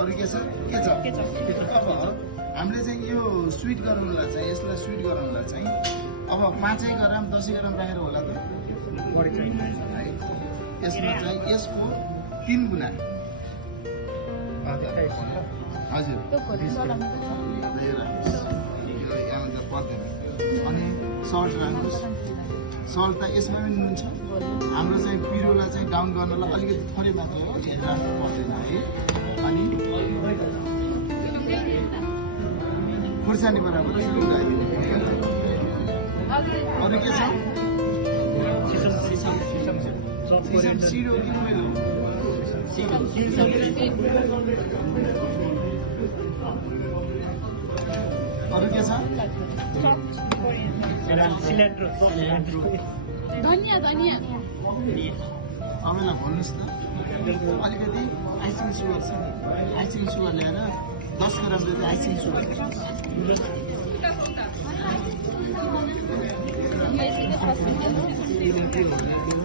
अरू के छ अब हामीले चाहिँ यो स्विट गराउनुलाई चाहिँ यसलाई स्विट गराउनुलाई चाहिँ अब 5 ग्राम 10 ग्राम राखेर होला त है यसमा चाहिँ यसको 3 गुणा हजुर पर्दैन अनि सल्ट राख्नुहोस् सल्ट त यसमा पनि हुन्छ हाम्रो चाहिँ पिरोलाई चाहिँ डाउन गर्नलाई अलिकति थोरै मात्र हो राख्नु पर्दैन है अनि खुर्सानी बराबर अरू के छ सिडो कि मैले अरू के छ धनिया धनिया तपाईँलाई भन्नुहोस् त अलिकति आइसिङ सुगर छ आइसिङ सुगर ल्याएर 10 ग्राम जति आइसिङ सुगर ये